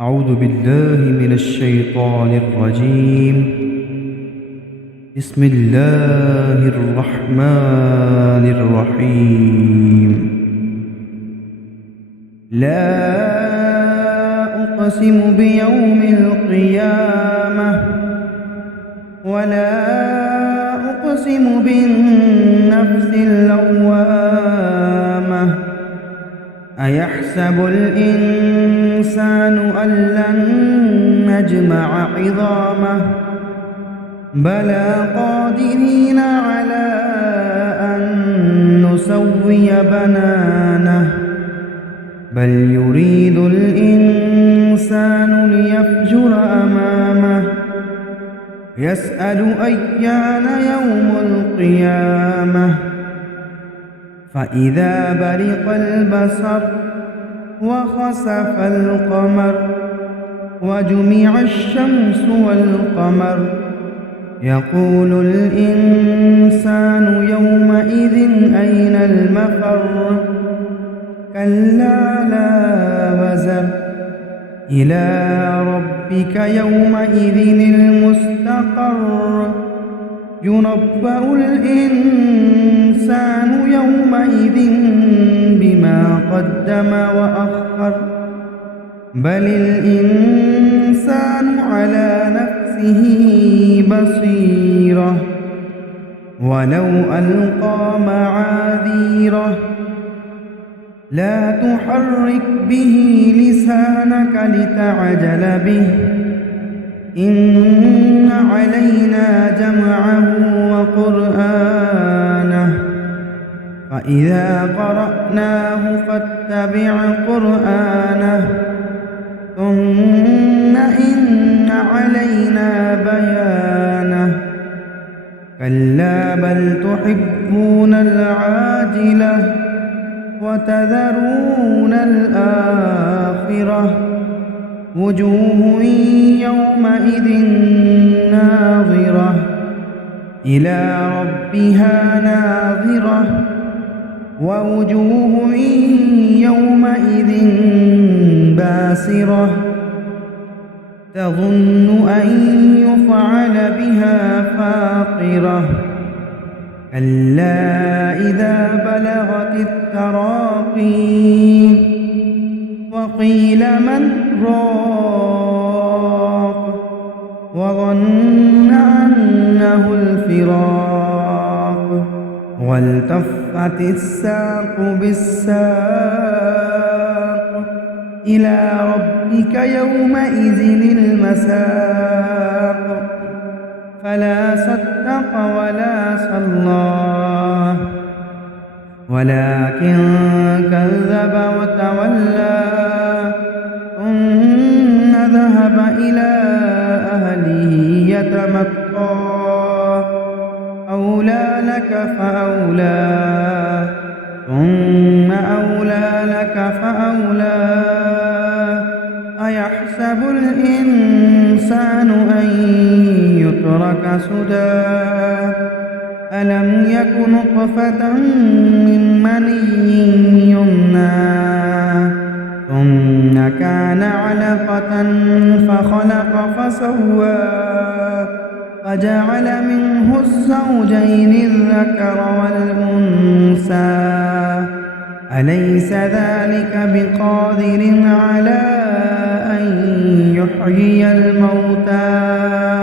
أعوذ بالله من الشيطان الرجيم. بسم الله الرحمن الرحيم. لا أقسم بيوم القيامة ولا أقسم بالنفس اللوامة. أيحسب الإنسان أن لن نجمع عظامه بلى قادرين على أن نسوي بنانه بل يريد الإنسان ليفجر أمامه يسأل أيان يوم القيامة فإذا برق البصر وخسف القمر وجمع الشمس والقمر يقول الإنسان يومئذ أين المفر كلا لا وزر إلى ربك يومئذ المستقر ينبأ الإنسان يومئذ بما قدم وأخر بل الإنسان على نفسه بصيرة ولو ألقى معاذيره لا تحرك به لسانك لتعجل به إن علينا جمعه وقرآنه فإذا قرأناه فاتبع قرآنه ثم إن علينا بيانه كلا بل تحبون العاجلة وتذرون الآخرة وجوه يومئذ ناظرة إلى ربها ناظرة ووجوه يومئذ باسرة تظن أن يفعل بها فاقرة كلا إذا بلغت التراقي وقيل من راق وظن أنه الفراق والتفت الساق بالساق إلى ربك يومئذ المساق فلا صدق ولا صلى ولكن كذب وتولى ثم ذهب إلى أهله يتمطى أولى لك فأولى ثم أولى لك فأولى أيحسب الإنسان أن يترك سدى ألم يك نطفة من مني يمنى ثم كان علقة فخلق فسوى فجعل منه الزوجين الذكر والأنثى أليس ذلك بقادر على أن يحيي الموتى